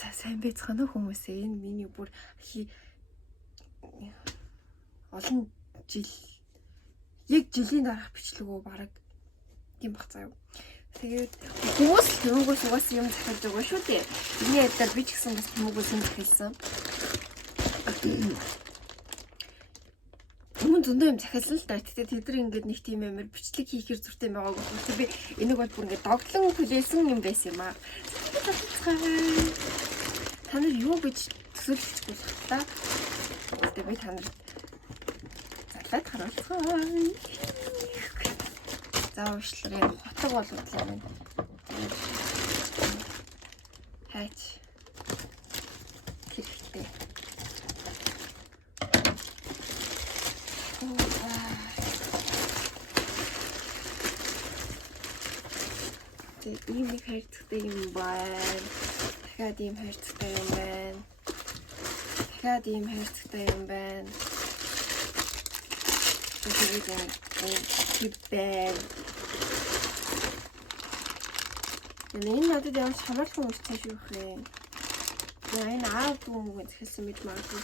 сайн байцгаана хүмүүсээ. Энэ миний бүр олон жил яг жилийн дараах бичлэгөө бараг тийм бах заяа. Тэгээд хүмүүс тэмээгөөс угаасан юм захиж байгаа шүү дээ. Миний адилаар би ч гэсэн бас тэмээгөөс юм захилсан. Өмнө зөндөө юм захиалсан л да. Тэгтээ тэд нар ингээд нэг тийм амар бичлэг хийхээр зүртэй байгааг бол би энийг бол бүр ингээд догтлон хүлээсэн юм байсан юм аа. Та нар юу гэж төсөөлчихгүй л та. Тэгээд би та нарт залаад харуулцгаая. За уушлаа хотог болгодлоо юм. Хайч. Хэрэгтэй. Ийм нэг хайрцагтай юм байна. Дахиад ийм хайрцагтай юм байна. Дахиад ийм хайрцагтай юм байна. Тэгээд ийм байна. Энэ надад ямар санаалсан үстэй шүү хэ. Энэ аав дүү мөгөө захилсан мэт магадгүй.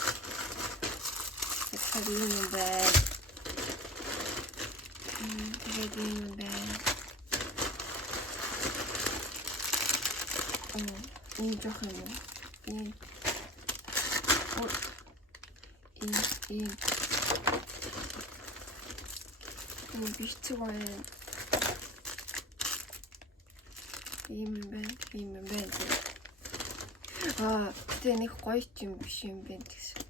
Тэгэхээр юм байна. Тэгээд юм байна. Энэ жоох юм. Энэ бишцэг байна. Ийм байна. Тэгээ нэг гоё юм биш юм байна гэсэн.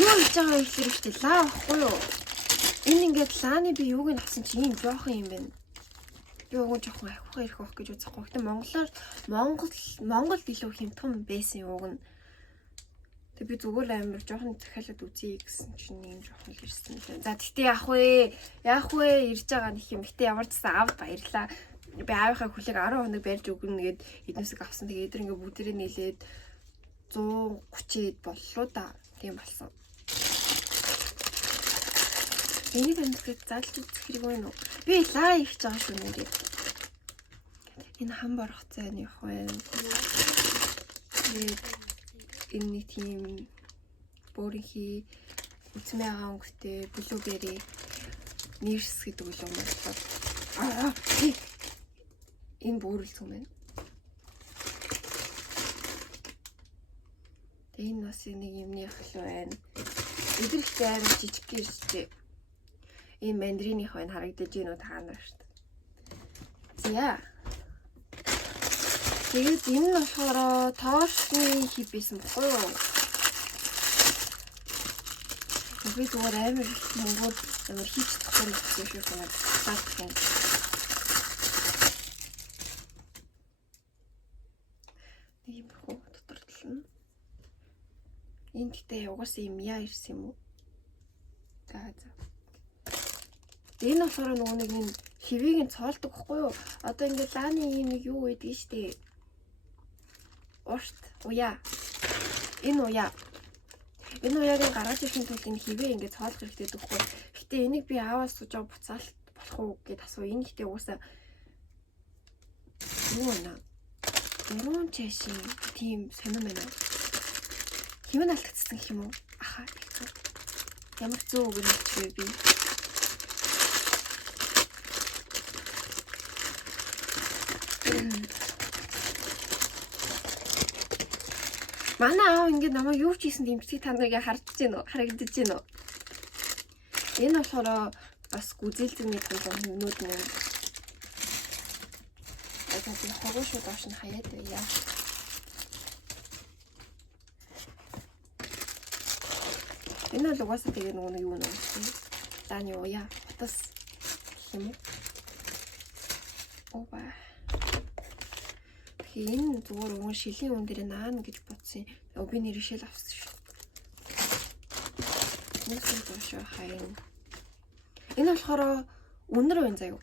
Юу хийж байгаа юм хэрэгтэй лаа ахгүй юу? Энэ ингээд лааны би юуг нь авсан чи ийм жоохон юм байна. Би уг нь жоохон ахиухаа ирэх байх гэж үзэхгүй. Гэтэ Монголд илүү хямдхан байсан уг нь. Тэг би зүгээр амар жоохон захиалаад үзье гэсэн чинь ийм жоохон л ирсэн л. За тэгтээ яах вэ? Ирж байгаа нэг юм. Гэтэ ямар ч гэсэн аав баярлаа. Би аавынхаа хүлээг 10 хоног барьж өгнө гэд эднүсэг авсан. Тэгээ эдгээр ингээ бүгдээрээ нийлээд 130 боллоо да. Тийм болсон. Энийг амжилтад заалж үзэх хэрэг байна уу? Би лайв хийж байгаа шүү нэрээ. Энэ хам барах цайны явах байна. Энэ нэг тийм бөөрийнхи үцмээ агаан өнгөтэй блубери нэрс гэдэг үл юм байна. Энэ бөөрөлцөн байна. Тэгээ энэ бас нэг юмны хөл байна. Өдөрхтэй амар жижиг гэрчтэй. Энэ мандариных байна харагдаж байна уу та нарт. За. Тэгээд энэ нь болохоор тоошны хий байсан баггүй юу? Би зүгээр амар монгол амар хийж чадахгүй юм шиг байна. Ийм хөө дотор тална. Энэ гэдэг угаасаа юм яа ирсэн юм уу? За. Энэ болохоор нөгөө нэг юм хивийг нь цоолдог байхгүй юу? Одоо ингээд лааны юм нэг юу байдгийг штэ. Урт уяа. Энэ уяа. Энэ уяагийн гаргаж ирсэн тул энэ хивээ ингээд цоолох хэрэгтэй дөхөө. Гэтэ энийг би ааваас сууж байгаа буцаалт болох уу гэд асуу. Энэ гэтээ угаасаа юу вэ? Өрөөн чашин тийм сонирм байна. Хивэн алдагдсан гэх юм уу? Аха. Ямар зөө үг нэрчвэ би. Манай аав ингээд намайг юу ч хийсэн дэмжлэг та нарыг харагдаж байна уу? Энэ болохоор бас гүзээлзэмний төлөв юмнууд нэг. Одоо би хогоо шууд авч нь хаяад яа. Энэ л угаасаа тэгээ нөгөө юу нэ. Дааны уяа. Хотос юм. Оба. Энэ зүгээр уг шилийн үн дээр наана гэж бодсон. Би нэр шил авсан шүү. Энэ болохоор үнэр байна заяа.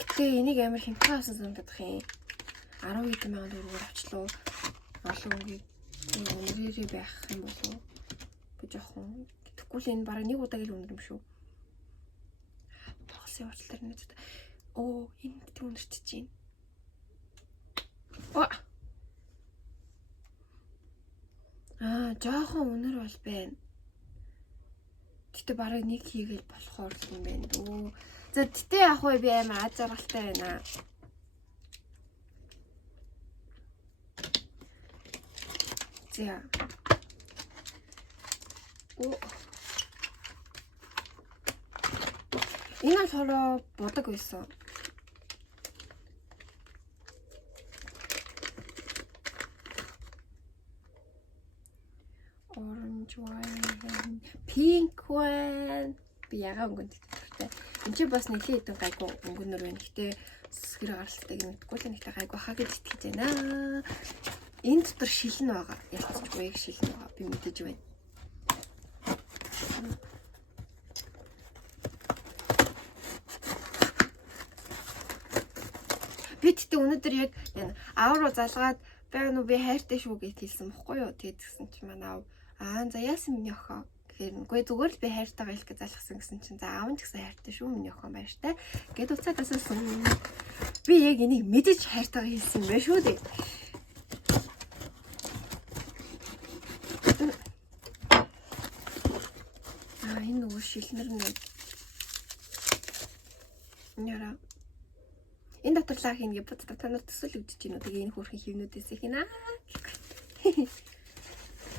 Гэтэ энийг амар хэмтээ авсан санагдах юм. 12 мянган төгрөгөөр авчлаа. Олон үгүй үнэрээ байх юм болов. Би жоохон гэхгүй л энэ бараг нэг удаа л үнэр юм шүү. Тоглосон явцлаар нэг. Оо энэ тийм үнэрчж чинь. Жоохон өнөр бол байна. Гэтэ барыг нэг хийгээл болохоор юм байна дөө. За гэтэ яг уу би амар аз жаргалтай байна. За. Энэ болохоор бодог байсан. Orange wine, pink wine. Би ягаа өнгөнд тэгтэй. Энд чи бас нэлийн хэдэн гайгүй өнгөнөр байна. Гэтэ сүсгэр гаралтайг мэдгүй л нэгтэй гайгүй хаа гэж итгэж байна. Энэ дотор шилэн байгаа. Ялцчихгүй яг шилэн байгаа. Би мэдээж байна. Би тэгтээ өнөөдөр яг аав руу залгаад би хайртай шүү гэж хэлсэн бохгүй юу. Тэгээд гэсэн чи манай аав за яасан миний охин гэхээр үгүй зүгээр л би хайртайгаа хэлэх гэж залхсан гэсэн чинь за аав нь ч гэсэн хайртай шүү миний охин баяртай гэд уцаад асуусан. Би яг энийг мэдэж хайртайгаа хэлсэн байх шүү дээ. Энэ нөгөө шилнэр нь яра энэ дотор лаа хийнэ гэж боддог та нар төсөөл өгдөж гинөө тэгээ энэ хөөрхөн хивнүүдээс хийнэ.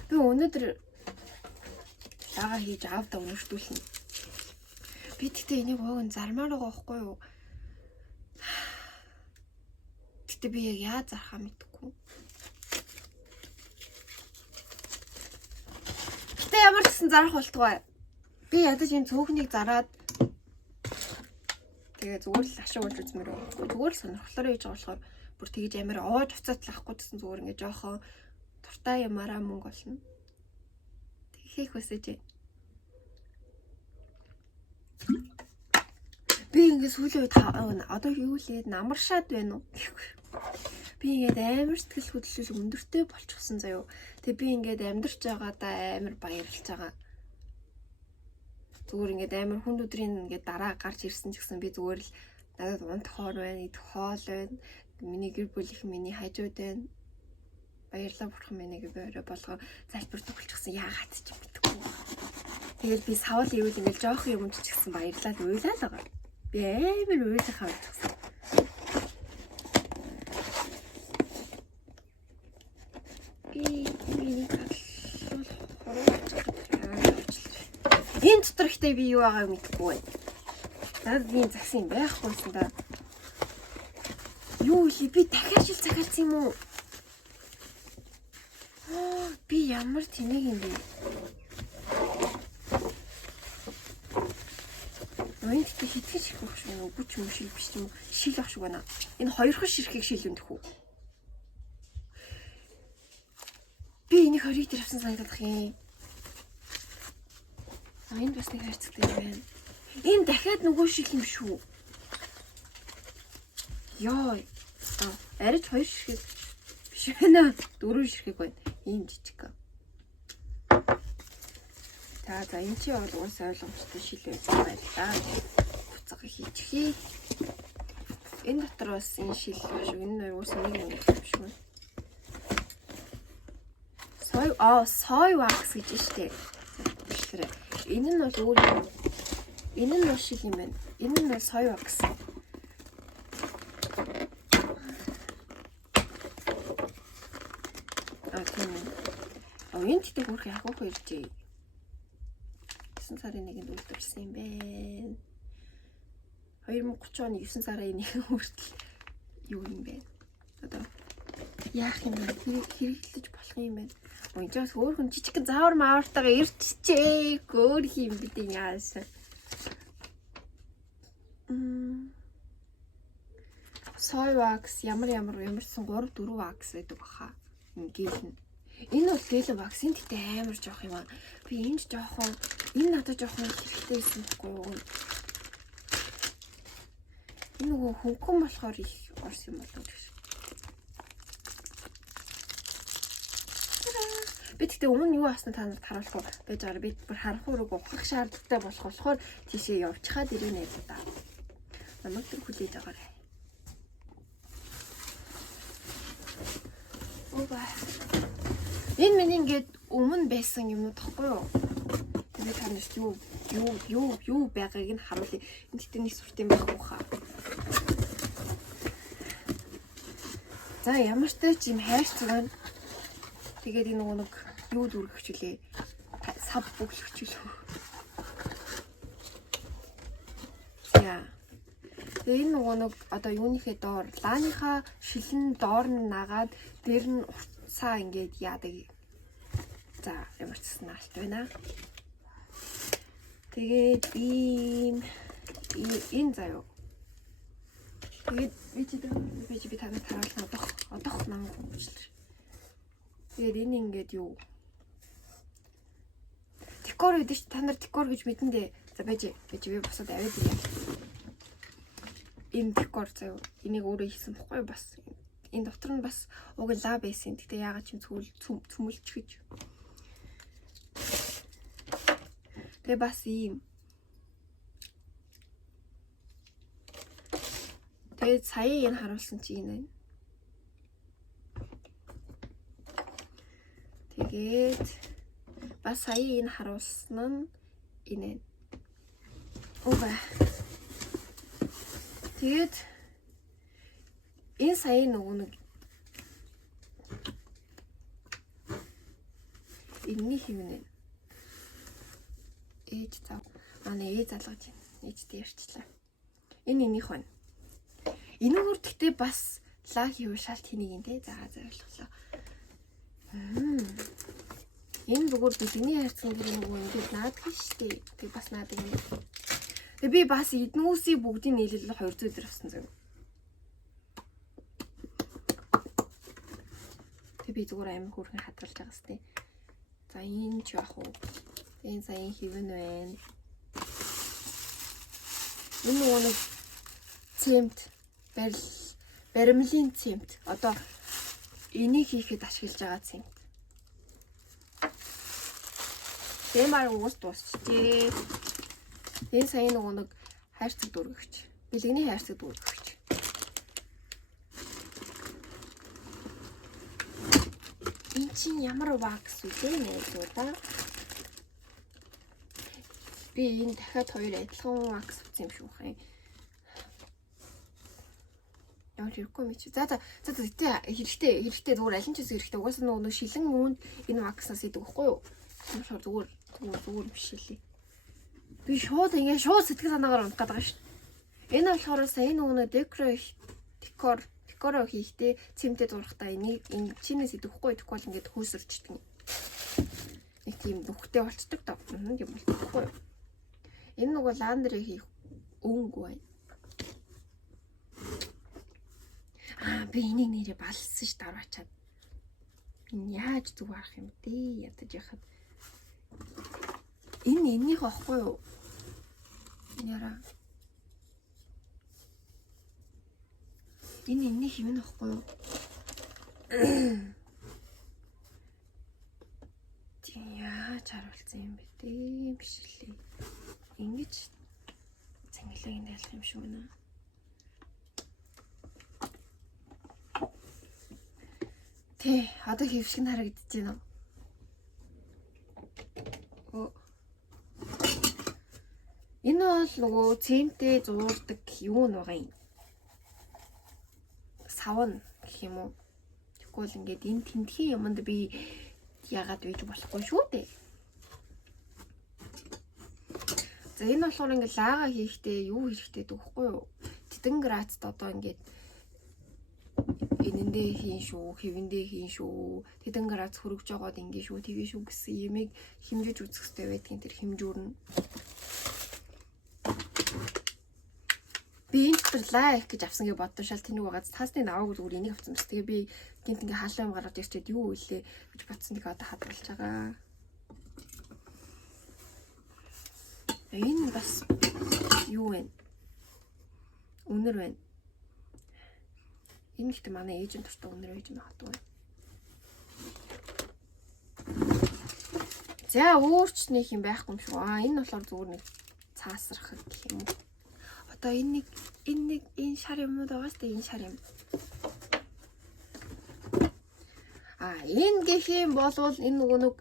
Би өнөөдөр ляага хийж аавдаа өнөртүүлнэ. Би тэгтээ энийг ууг нь зармаар байгаа байхгүй юу? Тэгтээ би яг яаж зарахаа мэдэхгүй. Тэгтээ ямар ч гэсэн зарах болтугай. Би ядаж энэ цөөхнийг зараад тэгээ зүгээр л ашиг болж үзмээр байна. Зүгээр л сонирхолоор хийж байгаа болохоор бүр тэгэж амар оож уцаад лахгүй гэсэн зүгээр ингээ жоохон туртаа ямаараа мөнгө олно. Хийх хүсэж байна. Би ингээ сүүлийн үед одоо юу лээд намаршаад байна уу? Би ингээд амар сэтгэл хөдлөл өндөртэй болчихсон заяо. Тэгээ би ингээд амьдарч байгаадаа амар баярлж байгаа. Зүгээр ингээд амар хүнд өдрийн ингээд дараа гарч ирсэн ч гэсэн би зүгээр л надад унтах хоор байна, идэх хоол байна. Миний гэр бүл их миний хажууд байна. Баярлалаа бурхан минь гэж би орой болгоо залбир төгөлчихсөн яагаад ч юм мэдэхгүй. Тэгэл би савал ивэл ингээд жоох юмд ч гэсэн баярлалаа уйлаа л байгаа. Би амар уйлах хавчихсан. Энэ дотор ихтэй би юу байгааг мэдэхгүй байна. Надад ийм загсан байхгүйсэн да. Юу вэ? Би дахиад шил захиалсан юм уу? Би ямар тэнэг юм бэ? Энд ихтэй хитгэж их байх шүү. Үгүй ч юм шил биш юм. Шил ах шүү байна. Энэ хоёрхан ширхгийг шилэндэх үү? Би энийг хориг дээр авсан санагдах юм. Энд бас нэг хайрцагтай юм байна. Энэ дахиад нөгөө шил юм шүү. Йоо. Арич хоёр ширхэг биш байна. Дөрөв ширхэг байна. Ийм жижиг. За энэ чи бол уус ойлгомжтой шил байж байна. Буцаага хийчихье. Энэ дотор бас энэ шил байх шүү. Энэ уус нэг юм шүү. Soy wax гэж штэ. Энэ нь бол өөр юм. Энэ нь бол шил юм байна. Энэ нь бол soy wax. Энэ тэгтээ хөрх яг хөөх иржээ. 9 сарын 1-нд үлдэрсэн юм бэ. 2030 оны 9 сарын 1-нд хүртэл юу юм бэ? Одоо яах юм бэ? Хэрэглэж болох юм байна. Уйжаас өөрхөн жижиг заавар маавартайгаа ирчихээ. Өөр юм бид яасан. Soy wax ямар ямарсан 3 4 wax байдаг баха. Ингээл нь. Энэ бол гэлэн wax энэ тэгтээ амар жоох юм аа. Би энд жоохон энэ надад жоохон хэрэгтэй байсан байхгүй юу? Энэ нөгөө хөнгөн болохоор их орс юм болов гэж. Би тэгтээ өмнө юу аснаа та нарт харуулахгүй байж байгаа. Би бүр харанхуй руу ухах шаардлагатай болохоор тийшээ явчихад ирэнэ л да. Намайг тэр хүлээж байгаарай. Оба. Энэ миний ингээд өмнө байсан юмнууд тахгүй юу? Тэгээд танаас юу байгааг нь харуулъя. Энд гэдэг нэг сурт юм байхгүй хаа. За ямар ч тач юм хайрцаг байна. Тэгээд энэ нэг юу дүргэгчлээ. Сав бүглэгчлээ. За. Тэгээ энэ нэг одоо юуныхээ доор лааныхаа шилэн доор нь нагаад дээр нь уртсаа ингээд яадаг. За ямар ч гэсэн наалт байна. Тэгээд энэ заяа. Тэгээд би танад харуулна одох намайг хөвчлээ. Тэгээд энэ ингээд юу? Декор гэдэг чинь та нар декор гэж мэдэндээ. За байж би босоод аваад ирээ. Энэ декор заяа. Энийг өөрөө хийсэн бохгүй бас. Энэ дотор нь бас уг лав байсан. Гэтэ яагаад ч юм цөмөлч гэж. Тэгээ бас ийм. Тэгээд сая энэ харуулсан чи энэ байна. Тэгээд бас сая энэ харуулсан нь энэ. Ова. Тэгээд энэ сая нэг энэний хэмнэ. Ээж зав. Манай ээж залгаж байна. Ээжтэй ярьчлаа. Энэ энийх байна. Энэгээр гэхдээ бас лаг хийв шалт хэнийг юм те. За ойлголоо. Энэ зүгээр бидний хайрцаг гэр нөгөө ингээд наадах штеп. Тэг бас наадаг юм. Тэг би бас эднүүсийг бүгдийг нийлэл 200 дээр авсан зав. Тэг би зүгээр амин хүрхэн хадгалж байгаа сте. За энэ ч яах вэ? Энэ сайн хэвэн байна. Энэ нөгөө цемент баримлын цемент. Одоо энийг хийхэд ашиглаж байгаа цемент. Тэмаар уус дуусчээ. Энэ сайн нөгөө хайрцаг дүүргэгч. Бэлгэний хайрцаг дүүргэгч. Энэ чинь ямар вакс үлээ нэ да. Би энэ дахиад хоёр адилхан вакс утсан юм шүү хаа. Ямар хэрэггүй юм чи. За хэрэгтэй зүгээр аль нь ч хэрэгтэй. Угаасаа нөгөө шилэн үүнд энэ вакснаас идэг байхгүй юу? Шууд зүгээр биш лээ. Би шууд сэтгэл санаагаар унах гэдэг шүү. Энэ болохоор сая нөгөө декор хийхдээ цемтэй зурхтаа энэ чинээс идэхгүй тэгвэл ингээд хөөсөрчдөг. Нэг тийм нүхтэй болцдог тоо. Юм болчихгүй. Энэ нөгөө ландри хийх өнгө байна. Би энийг нэрээ балсан ш дараачаад. Энэ яаж зүг арах юм бэ? Ядаж яхад. Энэ энэних аахгүй юу? Яра. Энэ энэних юм аахгүй юу? Яаж харуулсан юм бэ те? Биш лээ. Ингэж цэнгэлэг нэлэх юм шүү нэ. Тэ, одоо хөвшиг нь харагдаж байна уу? Энэ бол нөгөө цемтэй зуурдаг юу нэг юм. Савн гэх юм уу? Тэгвэл ингээд энэ тентхийн юмд би яагаад бийж болохгүй шүү дээ. За энэ болохоор ингээд лага хийхдээ юу хэрэгтэй дүүхгүй юу? Тэдэн градусд одоо ингээд энэндээ хийн шүү, хэвэндээ хийн шүү. Тэдэн градус хүрэж байгаад ингэ шүү, тэгээ шүү гэсэн юмыг хэмжиж үзэх хэрэгтэй байдгийн тэр хэмжүүрнэ. Би энэ тэр лайк гэж авсан гэж бодсон шал тэнийг байгаа. Цаасны наваагүй зүгээр энийг авсан мэт. Тэгээ би гинт ингээ хаалаа юм гараад ирчээд юу илээ гэж бодсон. Тэгээ одоо хадгалж байгаа. Энэ бас юу вэ? Үнэр байна. Энэ ихтэй манай ээжийн туртаа өнөр ээж магадгүй. За өөрчлөх юм байхгүй юм шүү. Энэ болохоор зүгээр нэг цаасрах гэх юм уу. Одоо энэ шар юмнууд байгаа сте энэ шар юм. Энэ гэх юм болвол энэ нэг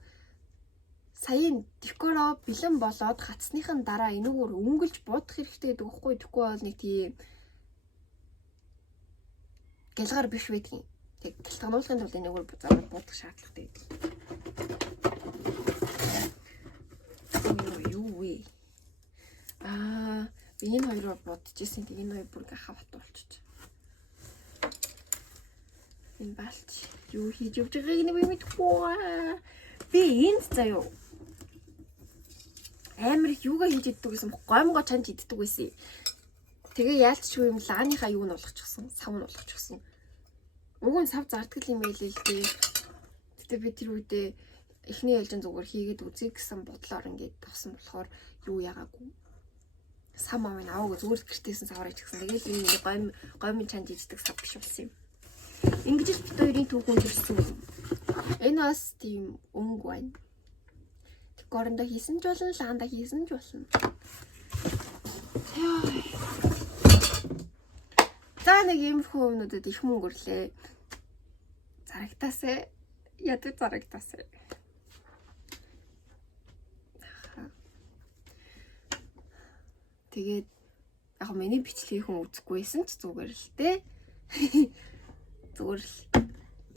саяын декоро бэлэн болоод хацсныхан дараа энэгээр өнгөлж будах хэрэгтэй гэдэг үхгүй. Тэгэхгүй бол нэг тийм гэлгаар биш байдгийн. Тэг гэлтгануулахын тулд энэгээр заавал будах шаардлагатай гэдэг. Юу вэ? Би энэ хоёроор бодчихсэн. Тэг энэ хоёр бүр ингээ хавт болчих. Энэ балч юу хийж явж байгааг нэг мэдэхгүй. Би энд заяа. Амар их юугаа хийж иддэг гэсэн гомго чанж иддэг байсан. Тэгээ яалтчгүй юм лааныхаа юу нь болгочихсон, сав нь болгочихсон. Уг нь сав зарддаг юм байлээ л дээ. Гэтэ би тэр үедээ эхний ээлжин зүгээр хийгээд үзье гэсэн бодлоор ингээд товсон болохоор юу яагаагүй. Сам авыг аваагүй зүгээр гэртээсэн саваар ичсэн. Тэгээд энэ гомын чанж иддэг сав биш болсон юм. Ингэж л бит хоёрын түүхэн төрсөн юм. Энэ бас тийм өнгө байна. Горондо хийсэн ч болно, лаанда хийсэн ч болно. За нэг иймэрхүү өмнөдөд их мөнгө өрлөө. Зарагтаасаа ядуу зарагтаасаа. Тэгээд яг миний бичлэгийг хүн үзэхгүйсэн ч зүгээр л дээ. Зүгээр л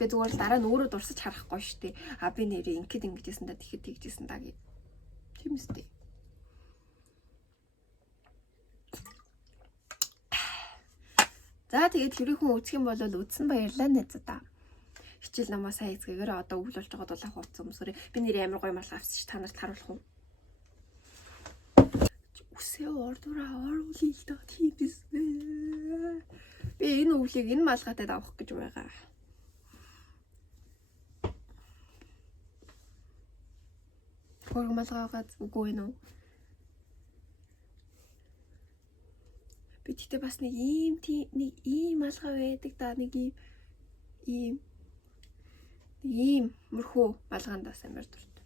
би зүгээр л дараа нь өөрөө дурсаж харахгүй штеп. Би нэрээ ингэхэд ингэжсэн да тэгэхэд тэгжсэн да гэ. Тийм үстэй. За тэгээд хэрэг хүн үзэх юм бол үзсэн баярлалаа найзуудаа. Хичээл намаа сайн эзгээгээр одоо өвөл болж байгаад бол ах утсан өмсөрөө. Би нэр амар гоё малгай авчих та нарт харуулах уу? Үсээ ордураа оруулъя л доо тийм биз. Би энэ өвлийг энэ малгайтай авах гэж байгаа. Хөрг малгайгаа үгүй нөө. Би тэгтээ бас нэг ийм малгай байдаг да нэг ийм мөрхөө малгаандаас амар дуртай.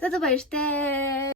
За баяртай.